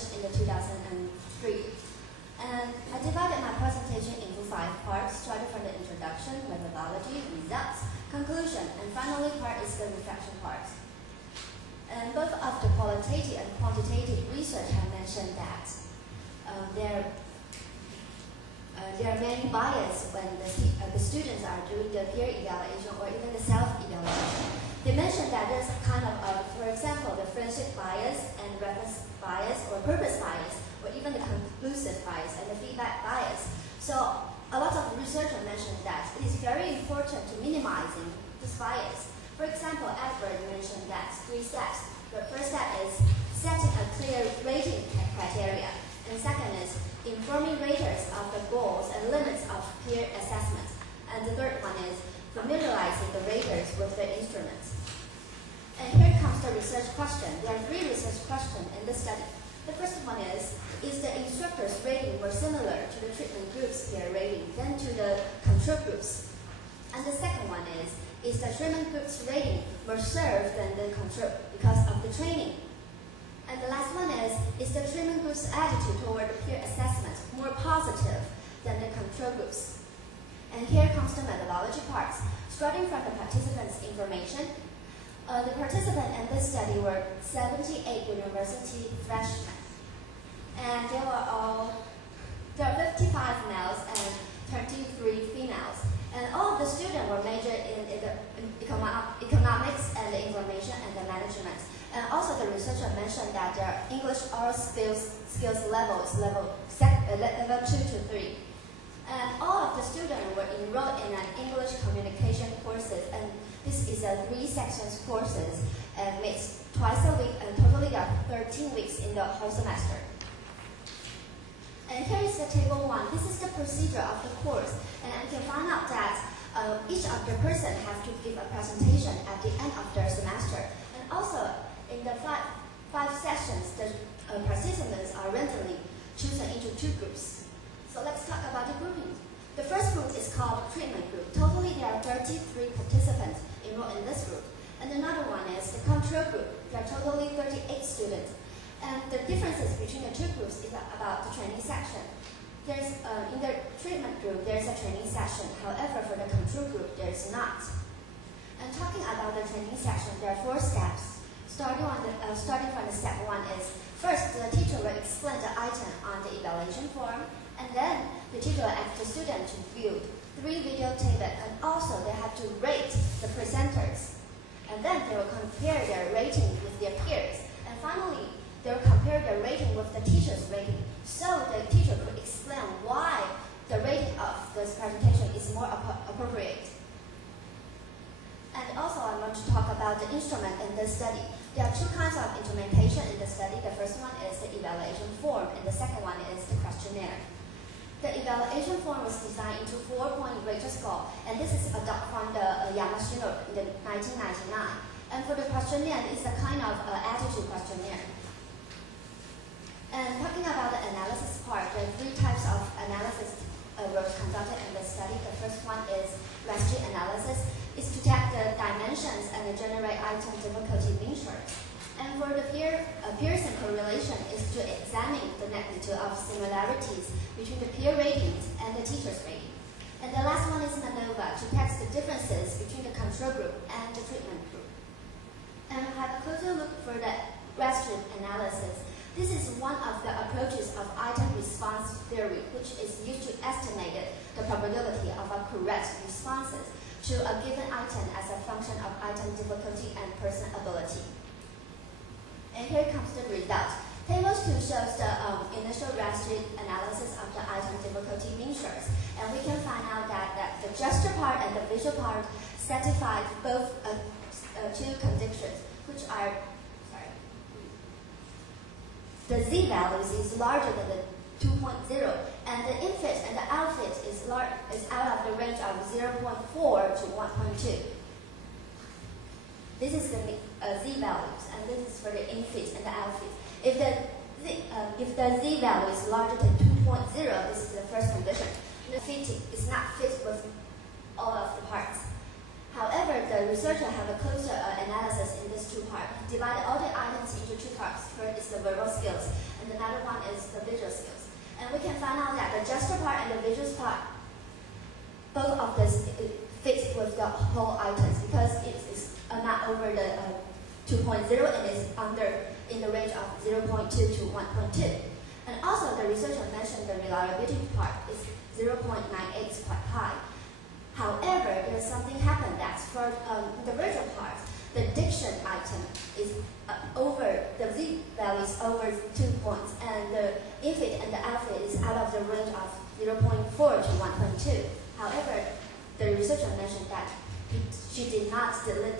published in the 2003. And I divided my presentation into 5 parts, starting from the introduction, methodology, results, conclusion, and finally part is the reflection part. And both of the qualitative and quantitative research have mentioned that there are many bias when the students are doing the peer evaluation or even the self-evaluation. They mentioned that there's a kind of, for example, the friendship bias and reference bias or purpose bias, or even the conclusive bias and the feedback bias. So a lot of researchers mentioned that it is very important to minimizing this bias. For example, Edward mentioned that 3 steps. The first step is setting a clear rating criteria, and second is informing raters of the goals and limits of peer assessment, and the third one is familiarizing the raters with the instruments. And here comes the research question. There are 3 research questions in this study. The first one is the instructor's rating more similar to the treatment group's peer rating than to the control groups? And the second one is the treatment group's rating more served than the control because of the training? And the last one is the treatment group's attitude toward the peer assessment more positive than the control groups? And here comes the methodology part. Starting from the participants' information, the participants in this study were 78 university freshmen. And there are 55 males and 33 females. And all of the students were majored in economics and the information and the management. And also the researcher mentioned that their English oral skills level is level 2 to 3. And all of the students were enrolled in an English communication courses, and this is a 3 sections courses and meets twice a week, and totally there are 13 weeks in the whole semester. And here is the table 1. This is the procedure of the course, and you can find out that each of the person have to give a presentation at the end of their semester. And also in the 5 sessions, the participants are randomly chosen into 2 groups. So let's talk about the grouping. The first group is called treatment group. Totally there are 33 participants enrolled in this group. And another one is the control group. There are totally 38 students. And the differences between the 2 groups is about the training section. There's in the treatment group there's a training session. However, for the control group there's not. And talking about the training section, there are 4 steps. Starting from the step 1 is first the teacher will explain the item on the evaluation form. And then the teacher will ask the student to view 3 videotapes, and also they have to rate the presenters. And then they will compare their rating with their peers. And finally, they will compare their rating with the teacher's rating. So the teacher could explain why the rating of this presentation is more appropriate. And also I want to talk about the instrument in this study. There are 2 kinds of instrumentation in the study. The first one is the evaluation form, and the second one is the questionnaire. The evaluation form was designed into 4-point rating scale, and this is adopted from the Yamashino in 1999. And for the questionnaire, it's a kind of attitude questionnaire. And talking about the analysis part, there are 3 types of analysis were conducted in the study. The first one is registry analysis. It's to take the dimensions and generate item difficulty measures. And for the Pearson correlation is to examine the magnitude of similarities between the peer ratings and the teacher's rating. And the last one is MANOVA, to test the differences between the control group and the treatment group. And have a closer look for the registry analysis. This is one of the approaches of item response theory, which is used to estimate the probability of a correct responses to a given item as a function of item difficulty and person ability. And here comes the result. Table 2 shows the initial registry analysis of the item difficulty measures. And we can find out that the gesture part and the visual part satisfy both 2 conditions, which are, the z-values is larger than the 2.0, and the infit and the outfit is out of the range of 0.4 to 1.2. This is the z-values, and this is for the infit and the outfit. If the z-value is larger than 2.0, this is the first condition. The fitting is not fit with all of the parts. However, the researcher have a closer analysis in these 2 parts. Divided all the items into 2 parts. First is the verbal skills, and and another one is the visual skills. And we can find out that the gesture part and the visual part, both of this fits with the whole items because it is not over the 2.0 and is in the range of 0.2 to 1.2. And also the researcher mentioned the reliability part is 0.98, quite high. However, there's something happened that for the virtual part, the diction item is over, the Z value is over 2 points, and the infit and the outfit is out of the range of 0.4 to 1.2. However, the researcher mentioned that she did not delete